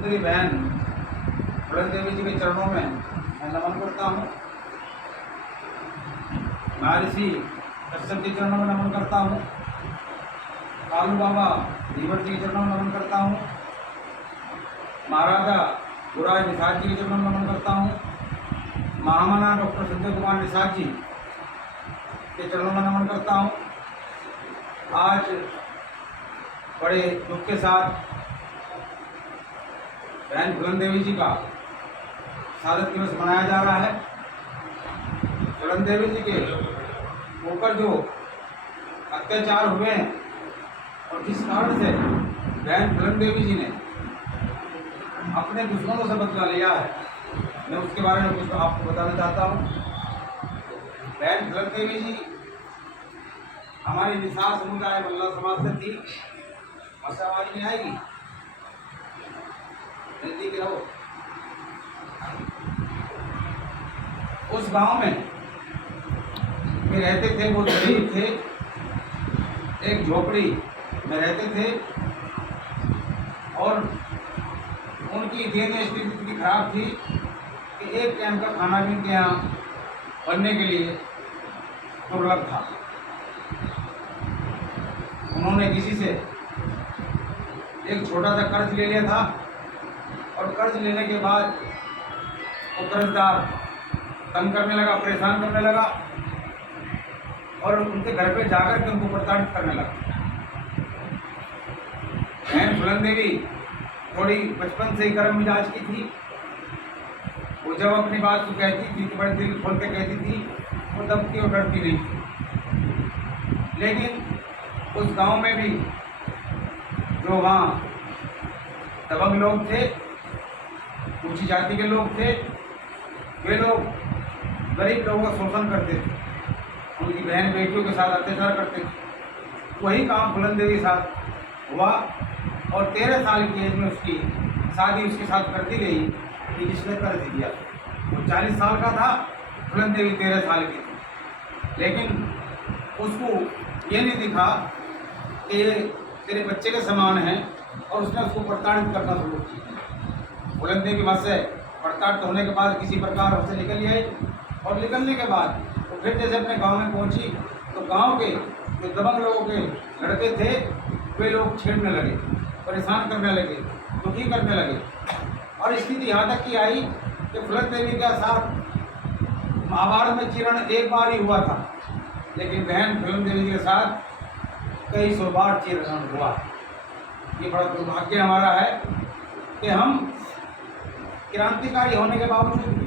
सुंदरी बहन फुलन देवी जी के चरणों में मैं नमन करता हूँ। महर्षि कश्यप जी के चरणों में नमन करता हूँ। कालू बाबा धीवर जी के चरणों में नमन करता हूँ। महाराजा गुराज निषाद जी के चरणों में नमन करता हूँ। महामना डॉक्टर संजय कुमार निषाद जी के चरणों में नमन करता हूँ। आज बड़े दुख के साथ बहन फुलन देवी जी का शहादत दिवस मनाया जा रहा है। फुलन देवी जी के ऊपर जो अत्याचार हुए हैं और जिस कारण से बहन फुलन देवी जी ने अपने दुश्मनों से बदला लिया है, मैं उसके बारे में कुछ आपको बताना चाहता हूँ। बहन फुलन देवी जी हमारी निषाद समुदाय मल्ला समाज से थी। मसा आवाज नहीं आएगी, नजदीक रहो। उस गांव में वे रहते थे, वो गरीब थे, एक झोपड़ी में रहते थे और उनकी दयनीय स्थिति इतनी खराब थी कि एक टाइम का खाना भी उनके यहाँ बनने के लिए दुर्लभ था। उन्होंने किसी से एक छोटा सा कर्ज ले लिया था और कर्ज लेने के बाद वो कर्जदार तंग करने लगा, परेशान करने लगा और उनके घर पे जाकर के उनको प्रताड़ित करने लगा। बहन फुलन देवी थोड़ी बचपन से ही गर्म मिजाज की थी। वो जब अपनी बात को कहती थी तो बड़े दिल खोल के कहती थी, वो दबती और डरती नहीं थी। लेकिन उस गांव में भी जो वहाँ दबंग लोग थे, ऊंची जाति के लोग थे, वे लोग गरीब लोगों का शोषण करते थे, उनकी बहन बेटियों के साथ अत्याचार करते थे। वही काम फुलन देवी के साथ हुआ और 13 साल की एज में उसकी शादी उसके साथ करती गई कि जिसने कर दिया। वो 40 साल का था, फुलन देवी 13 साल की थी। लेकिन उसको ये नहीं दिखा कि ये तेरे बच्चे के समान है और उसने उसको प्रताड़ित करना शुरू किया। फुलन देवी वहाँ से प्रताड़ित होने के बाद किसी प्रकार उससे निकल आई और निकलने के बाद तो फिर जैसे अपने गांव में पहुंची तो गांव के जो दबंग लोगों के लड़के थे वे लोग छेड़ने लगे, परेशान करने लगे, दुखी करने लगे और स्थिति यहाँ तक की आई कि फुलन देवी का साथ महाभारत में चिरण एक बार ही हुआ था, लेकिन बहन फुलन देवी के साथ कई 100 बार चिरण हुआ। ये बड़ा दुर्भाग्य हमारा है कि हम क्रांतिकारी होने के बावजूद भी,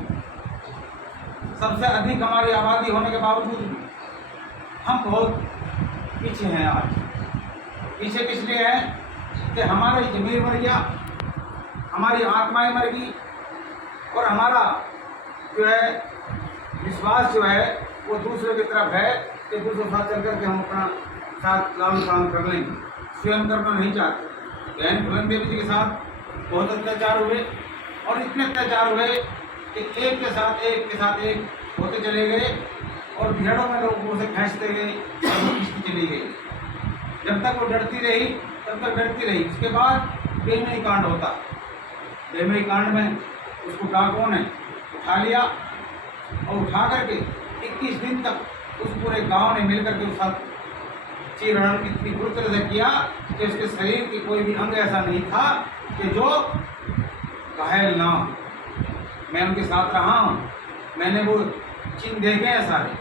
सबसे अधिक हमारी आबादी होने के बावजूद भी हम बहुत पीछे हैं। आज पीछे इसलिए है कि हमारी ज़मीर मर गया, हमारी आत्माएं मर गई और हमारा जो है विश्वास जो है वो दूसरे की तरफ है कि दूसरे साथ चल करके हम अपना साथ लालन पालन कर लेंगे, स्वयं करना नहीं चाहते। बहन फुलन देवी जी के साथ बहुत अत्याचार हुए और इतने अत्याचार हुए कि एक के साथ एक होते चले गए और भेड़ों में लोग उसे खींचते गए और वो खींचती चली गई। जब तक वो डरती रही तब तक डरती रही। उसके बाद बेमई कांड होता। बेमई कांड में उसको डाकुओं ने उठा लिया और उठा करके 21 दिन तक उस पूरे गांव ने मिलकर के उस साथ चीरण इतनी बुरी तरह से किया कि उसके शरीर की कोई भी अंग ऐसा नहीं था कि जो घायल ना। मैं उनके साथ रहा हूँ, मैंने वो चिन्ह देखे हैं सारे।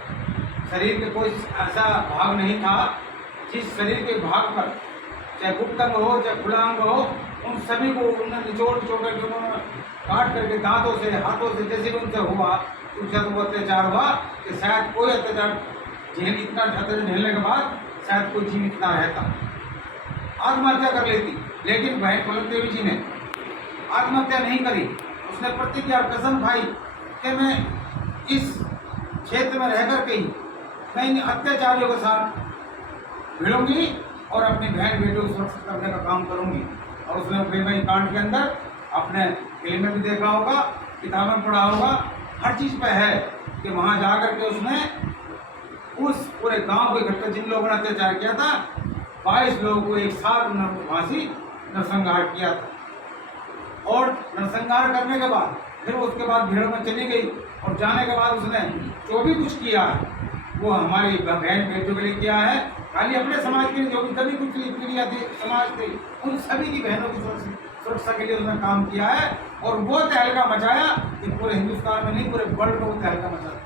शरीर के कोई ऐसा भाग नहीं था जिस शरीर के भाग पर, चाहे गुप्त अंग हो चाहे खुला अंग हो, उन सभी को उन्होंने निचोड़ करके उन्होंने काट करके दांतों से हाथों से जैसे भी उनसे हुआ उनसे तो वो अत्याचार हुआ कि शायद कोई अत्याचार इतना अत्याचार झेलने के बाद शायद कोई जीवित ना रहता, आत्महत्या कर लेती। लेकिन बहन फुलन देवी जी ने आत्महत्या नहीं करी। उसने प्रतिज्ञा कसम खाई कि मैं इस क्षेत्र में रह कर के ही मैं इन अत्याचारियों के साथ भिड़ूंगी और अपनी बहन बेटियों को सुरक्षित करने का काम करूंगी। और उसने बेमई कांड के अंदर अपने फिल्म में भी देखा होगा, किताबों में पढ़ा होगा, हर चीज़ पे है कि वहाँ जा कर के उसने उस पूरे गांव के इकट्ठे जिन लोगों ने अत्याचार किया था 22 लोगों को एक साथ फांसी नरसंहार किया था। और नरसंहार करने के बाद फिर उसके बाद भीड़ में चली गई और जाने के बाद उसने जो भी कुछ किया है वो हमारी बहन बेटियों के लिए किया है। खाली अपने समाज के लिए जो भी कभी कुछ पीढ़ियाँ थी समाज थी उन सभी की बहनों की सुरक्षा के लिए उसने काम किया है और वो तहलका मचाया कि पूरे हिंदुस्तान में नहीं पूरे वर्ल्ड में वो तहलका मचाया।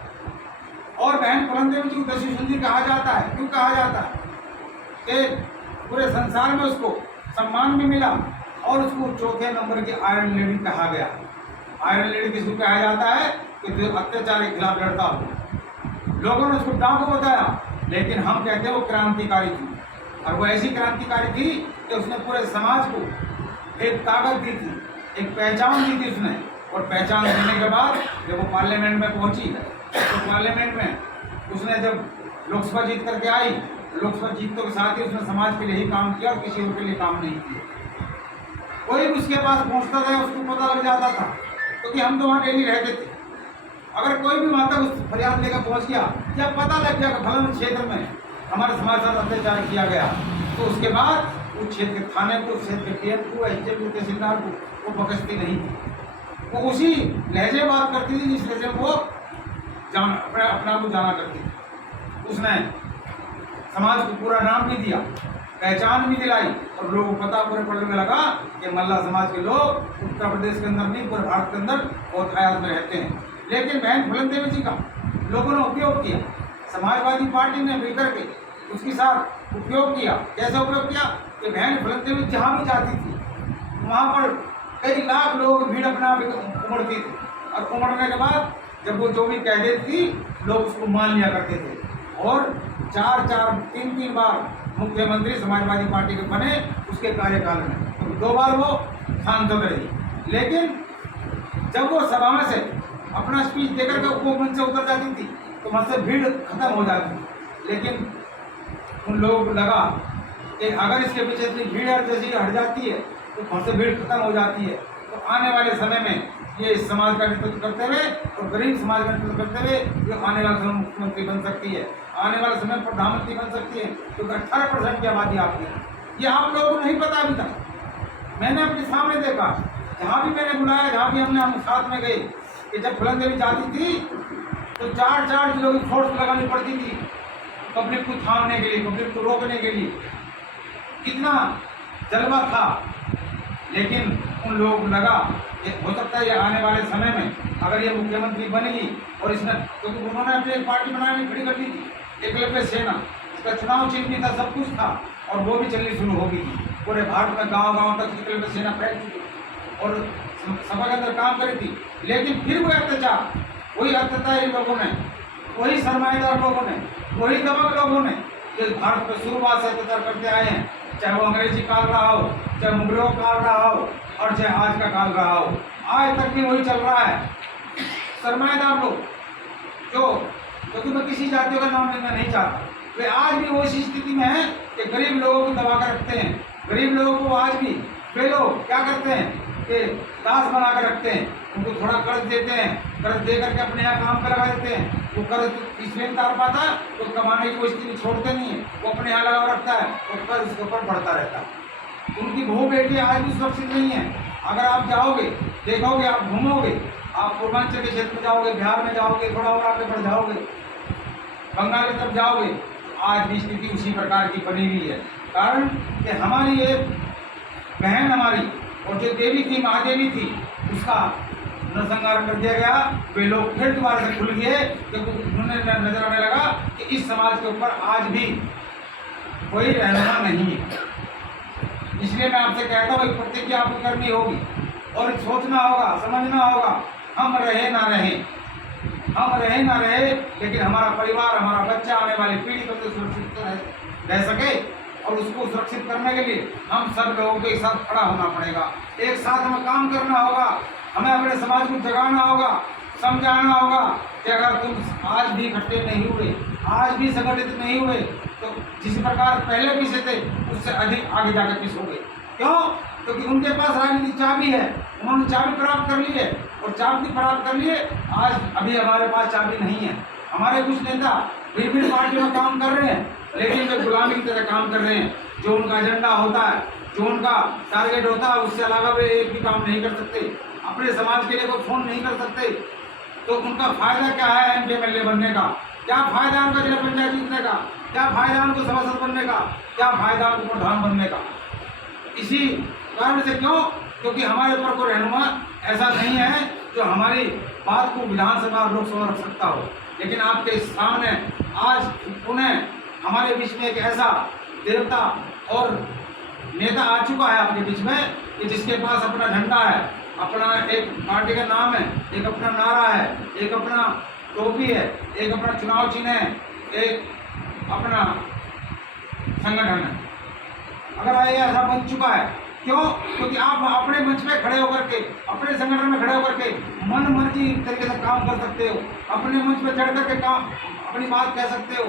और बहन फूलन देवी जी को दस्यु सुंदरी कहा जाता है। क्यों कहा जाता है कि पूरे संसार में उसको सम्मान भी मिला और उसको चौथे नंबर की आयरन लेडी कहा गया। आयरन लेडी किसको कहा जाता है कि जो अत्याचार के खिलाफ लड़ता हो। लोगों ने उसको डाकू बताया लेकिन हम कहते हैं वो क्रांतिकारी थी और वो ऐसी क्रांतिकारी थी कि उसने पूरे समाज को एक ताकत दी थी, एक पहचान दी थी उसने। और पहचान देने के बाद जब वो पार्लियामेंट में पहुंची तो पार्लियामेंट में उसने जब लोकसभा जीत करके आई, लोकसभा जीतने के साथ ही उसने समाज के लिए ही काम किया और किसी और के लिए काम नहीं किया। कोई भी उसके पास पहुंचता था उसको पता लग जाता था क्योंकि हम तो वहाँ डेली रहते थे। अगर कोई भी वहाँ तक उस फरियाद लेकर पहुँच गया या पता लग गया कि फलाने क्षेत्र में हमारे समाज साथ अत्याचार किया गया तो उसके बाद उस क्षेत्र के थाने को, उस क्षेत्र के डीएम को, एसडीएम को, तहसीलदार को वो बकसती नहीं थी। वो उसी लहजे बात करती थी जिस लहजे वो अपना को जाना करती थी। उसने समाज को पूरा नाम भी दिया, पहचान भी दिलाई और लोगों को पता पूरे पड़ने में लगा कि मल्ला समाज के लोग उत्तर प्रदेश के अंदर नहीं पूरे भारत के अंदर बहुत आयात में रहते हैं। लेकिन बहन फूलन देवी जी का लोगों ने उपयोग किया, समाजवादी पार्टी ने मिलकर के उसके साथ उपयोग किया। कैसे उपयोग किया कि बहन फूलन देवी जहाँ भी जाती थी वहाँ पर कई लाख लोग भीड़ अपना उमड़ती थी और उमड़ने के बाद जब वो जो भी कह देती थी लोग उसको मान लिया करते थे। और 3 बार मुख्यमंत्री समाजवादी पार्टी के बने उसके कार्यकाल में, तो 2 बार वो सांसद रही। लेकिन जब वो सभा में से अपना स्पीच देकर के वो मंच से उतर जाती थी तो वहाँ से भीड़ खत्म हो जाती थी। लेकिन उन लोगों को लगा कि अगर इसके पीछे इतनी भीड़ जैसी हट जाती है तो वहाँ से भीड़ खत्म हो जाती है। तो आने वाले समय में ये इस समाज का नेतृत्व करते हुए और गरीब समाज का नेतृत्व करते हुए ये आने वाले समय मुख्यमंत्री बन सकती है, आने वाले समय प्रधानमंत्री बन सकती है क्योंकि 18% की आबादी आपकी है। ये आप लोगों को नहीं पता अभी तक। मैंने अपने सामने देखा, जहाँ भी मैंने बुलाया, जहाँ भी हम साथ में गए कि जब फूलन देवी जाती थी तो 4 जिलों की फोर्स लगानी पड़ती थी पब्लिक को थामने के लिए, पब्लिक को रोकने के लिए। कितना जलवा था। लेकिन उन लोगों को लगा कि हो सकता है ये आने वाले समय में अगर ये मुख्यमंत्री बनेगी और इसने, क्योंकि उन्होंने अपनी एक पार्टी बनाने खड़ी कर दी थी, एकलव्य सेना, इसका चुनाव चिन्ह भी था, सब कुछ था और वो भी चलनी शुरू हो गई थी। पूरे भारत में गांव-गांव तक एकलव्य सेना फैल चुकी और सभा के अंदर काम करी थी। लेकिन फिर वही अत्याचार इन लोगों ने, वही सरमाएदार लोगों ने, वही दबंग लोगों ने इस भारत में शुरुआत से अत्याचार करते आए हैं, चाहे वो अंग्रेजी काल रहा हो, चाहे मुगलों काल रहा हो और चाहे आज का काल रहा हो, आज तक भी वही चल रहा है। सरमाएदार लोग क्योंकि मैं किसी जातियों का नाम लेना नहीं चाहता, वे आज भी वो इसी स्थिति में हैं कि गरीब लोगों को दबा कर रखते हैं। गरीब लोगों को आज भी वे लोग क्या करते हैं कि दास बना कर रखते हैं, उनको थोड़ा कर्ज देते हैं, कर्ज दे करके अपने यहाँ काम पर लगा देते हैं। वो कर्ज इसलिए नहीं उतार पाता तो कमाने की कोई स्थिति छोड़ते नहीं है, वो अपने यहाँ लगा रखता है और कर्ज उसके ऊपर बढ़ता रहता है। उनकी बहू बेटी आज भी सुरक्षित नहीं है। अगर आप जाओगे, देखोगे, आप घूमोगे, आप पूर्वांचल के क्षेत्र में जाओगे, बिहार में जाओगे, थोड़ा और आगे बढ़ जाओगे, बंगाल की तरफ जाओगे, आज भी स्थिति उसी प्रकार की बनी हुई है। कारण कि हमारी एक बहन हमारी और जो देवी थी, महादेवी थी, उसका नरसंहार कर दिया गया। वे लोग फिर दोबारा से खुल गए क्योंकि उन्होंने नजर आने लगा कि इस समाज के ऊपर आज भी कोई रहनुमा नहीं है। इसलिए मैं आपसे कहता हूँ एक प्रतिज्ञा आपको करनी होगी और सोचना होगा, समझना होगा, हम रहे ना रहे, लेकिन हमारा परिवार, हमारा बच्चा, आने वाली पीढ़ी को तो सुरक्षित रह सके और उसको सुरक्षित करने के लिए हम सब लोगों के साथ खड़ा होना पड़ेगा। एक साथ हमें काम करना होगा, हमें अपने समाज को जगाना होगा, समझाना होगा कि अगर तुम आज भी इकट्ठे नहीं हुए, आज भी संगठित नहीं हुए तो जिस प्रकार पहले पीछे थे उससे अधिक आगे जाकर पिछोगे। क्यों? क्योंकि उनके पास राजनीतिक चाबी है, उन्होंने चाबी प्राप्त कर ली है और चाबी प्राप्त कर लिए। आज अभी हमारे पास चाबी नहीं है। हमारे कुछ नेता विभिन्न पार्टियों में काम कर रहे हैं लेकिन वे गुलामी की तरह काम कर रहे हैं। जो उनका एजेंडा होता है, जो उनका टारगेट होता है उससे अलावा वे एक भी काम नहीं कर सकते, अपने समाज के लिए कोई फोन नहीं कर सकते। तो उनका फायदा क्या है एमपी एमएलए बनने का? क्या फायदा उनका जिला पंचायत जीतने का? क्या फायदा उनको सभासद बनने का? क्या फायदा उनको प्रधान बनने का? इसी कारण से क्यों? क्योंकि हमारे ऊपर कोई रहनुमा ऐसा नहीं है जो हमारी बात को विधानसभा और लोकसभा रख सकता हो। लेकिन आपके सामने आज पुनः हमारे बीच में एक ऐसा देवता और नेता आ चुका है आपके बीच में कि जिसके पास अपना झंडा है, अपना एक पार्टी का नाम है, एक अपना नारा है, एक अपना टोपी है, एक अपना चुनाव चिन्ह है, एक अपना संगठन है। अगर ये ऐसा बन चुका है, क्यों? क्योंकि आप अपने मंच पे खड़े होकर के, अपने संगठन में खड़े होकर के मन मर्जी तरीके से काम कर सकते हो, अपने मंच पे चढ़ करके काम अपनी बात कह सकते हो,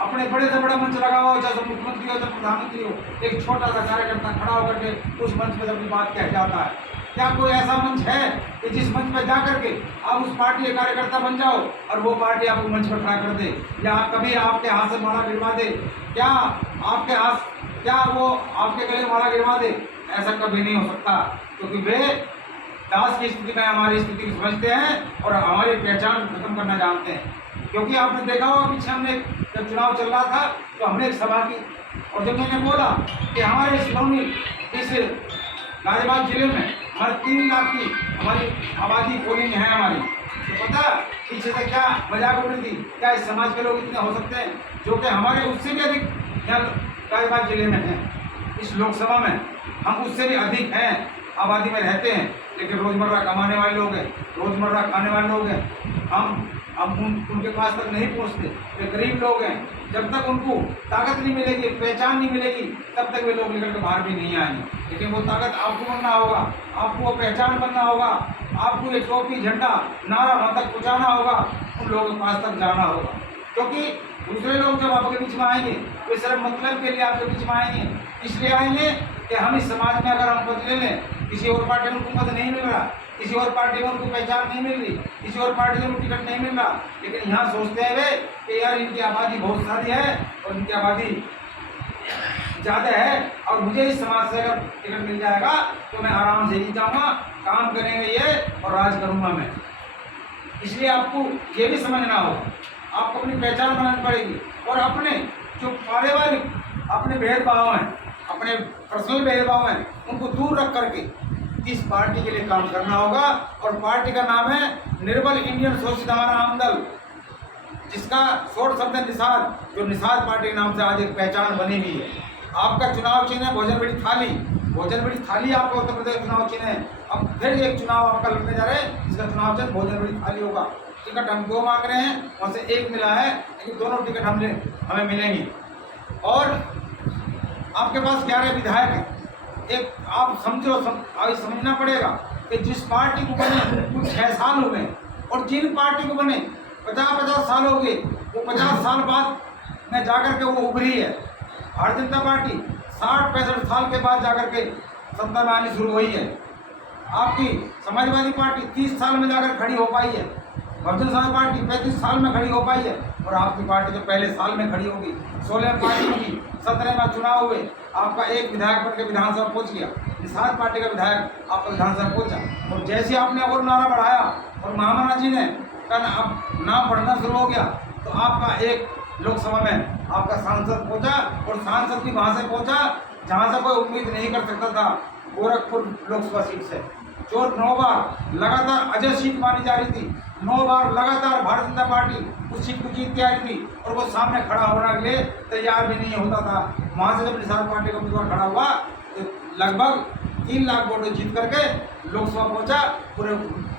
अपने बड़े से बड़ा मंच लगा हुआ, चाहे मुख्यमंत्री हो चाहे प्रधानमंत्री हो, एक छोटा सा कार्यकर्ता खड़ा होकर के उस मंच पे अपनी बात कह जाता है। क्या कोई ऐसा मंच है कि जिस मंच पर जा करके आप उस पार्टी के कार्यकर्ता बन जाओ और वो पार्टी आपको मंच पर खड़ा कर दे, या कभी आपके हाथ से माला गिरवा दे? क्या आपके हाथ, क्या वो आपके गले माला गिरवा दे? ऐसा कभी नहीं हो सकता, क्योंकि वे दास की स्थिति में हमारी स्थिति को समझते हैं और हमारी पहचान खत्म करना जानते हैं। क्योंकि आपने देखा होगा पीछे हमने जब चुनाव चल रहा था तो हमने एक सभा की, और जब मैंने बोला कि हमारे सिलौनी इस गाजियाबाद जिले में हमारे 3 लाख की हमारी आबादी पोलिंग है हमारी, तो पता पीछे से क्या मजाक उड़ रही थी? क्या इस समाज के लोग इतने हो सकते हैं जो कि हमारे उससे भी अधिक यहाँ गाजियाबाद जिले में हैं? इस लोकसभा में हम उससे भी अधिक हैं, आबादी में रहते हैं, लेकिन रोजमर्रा कमाने वाले लोग हैं, रोजमर्रा खाने वाले लोग हैं। हम उनके पास तक नहीं पहुंचते, वे गरीब लोग हैं। जब तक उनको ताकत नहीं मिलेगी, पहचान नहीं मिलेगी, तब तक वे लोग निकल के बाहर भी नहीं आएंगे। लेकिन वो ताकत आपको बनना होगा, आपको वो पहचान बनना होगा, आपको ये टोपी झंडा नारा वहाँ तक पहुँचाना होगा, उन लोगों के पास तक जाना होगा। क्योंकि दूसरे लोग जब आपके बीच में आएंगे वे सिर्फ मतलब के लिए आपके बीच में आएंगे, इसलिए आएंगे कि हम इस समाज में अगर हम पद ले लें, किसी और पार्टी में उनको पद नहीं मिल रहा, किसी और पार्टी में उनको पहचान नहीं मिल रही, किसी और पार्टी में उनको टिकट नहीं मिल रहा, लेकिन यहाँ सोचते हैं वे कि यार इनकी आबादी बहुत सारी है और इनकी आबादी ज़्यादा है और मुझे इस समाज से अगर टिकट मिल जाएगा तो मैं आराम से जीत जाऊँगा, काम करेंगे ये और राज करूँगा मैं। इसलिए आपको ये भी समझना होगा, आपको अपनी पहचान बनानी पड़ेगी और अपने जो पारिवारिक अपने भेदभाव हैं, अपने पर्सनल भेदभाव हैं, उनको दूर रख करके इस पार्टी के लिए काम करना होगा। और पार्टी का नाम है निर्बल इंडियन सोशलिस्ट हमारा आमदल, जिसका शॉर्ट शब्द है निषाद, जो निषाद पार्टी के नाम से आज एक पहचान बनी हुई है। आपका चुनाव चिन्ह है भोजन बड़ी थाली, भोजन बड़ी थाली आपका उत्तर प्रदेश चुनाव चिन्ह है। अब फिर एक चुनाव आपका लड़ने जा रहे हैं जिसका चुनाव चिन्ह भोजन बड़ी थाली होगा। टिकट हम 2 मांग रहे हैं, वहाँ से 1 मिला है, लेकिन दोनों टिकट हमें मिलेंगी। और आपके पास 11 विधायक हैं। एक आप समझो, अभी समझना पड़ेगा कि जिस पार्टी को बने कुछ 6 साल हो गए और जिन पार्टी को बने 50-50 साल हो गए, वो 50 साल बाद में जाकर के वो उभरी है। भारतीय जनता पार्टी 60-65 साल के बाद जाकर के सत्ता में आनी शुरू हुई है। आपकी समाजवादी पार्टी 30 साल में जाकर खड़ी हो पाई है, बहुजन समाज पार्टी 35 साल में खड़ी हो पाई है और आपकी पार्टी तो पहले साल में खड़ी होगी। 16 पार्टी होगी, 17 में चुनाव हुए, आपका एक विधायक बनकर विधानसभा पहुंच गया, निषाद पार्टी का विधायक आपका विधानसभा पहुंचा। और जैसे आपने और नारा बढ़ाया और महामना जी ने का नाम बढ़ना शुरू हो गया, तो आपका एक लोकसभा में आपका सांसद पहुंचा और सांसद भी वहाँ से पहुंचा जहाँ से कोई उम्मीद नहीं कर सकता था, गोरखपुर लोकसभा सीट से। जो 9 बार लगातार अजय सीट मानी जा रही थी, 9 बार लगातार भारतीय जनता पार्टी उस सीट को जीत के आई थी और वो सामने खड़ा होने के लिए तैयार भी नहीं होता था। वहाँ से जब निषाद पार्टी का उम्मीदवार खड़ा हुआ तो लगभग 3 लाख वोट जीत करके लोकसभा पहुंचा। पूरे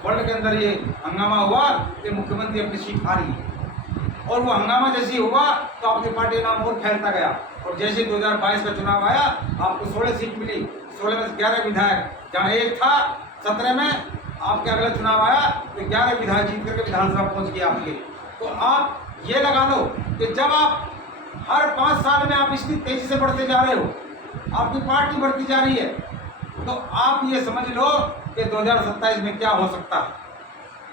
वर्ल्ड के अंदर ये हंगामा हुआ कि मुख्यमंत्री अपनी सीट हारी, और वो हंगामा जैसे हुआ तो आपकी पार्टी का नाम और फैलता गया। और जैसे 2022 का चुनाव आया, आपको 16 सीट मिली, 16 में 11 विधायक, जहाँ 1 था 17 में आपके अगला चुनाव आया तो 11 विधायक जीत करके विधानसभा पहुंच गए आपके। तो आप ये लगा लो कि जब आप हर 5 साल में आप इतनी तेजी से बढ़ते जा रहे हो, आपकी पार्टी बढ़ती जा रही है, तो आप ये समझ लो कि 2027 में क्या हो सकता है।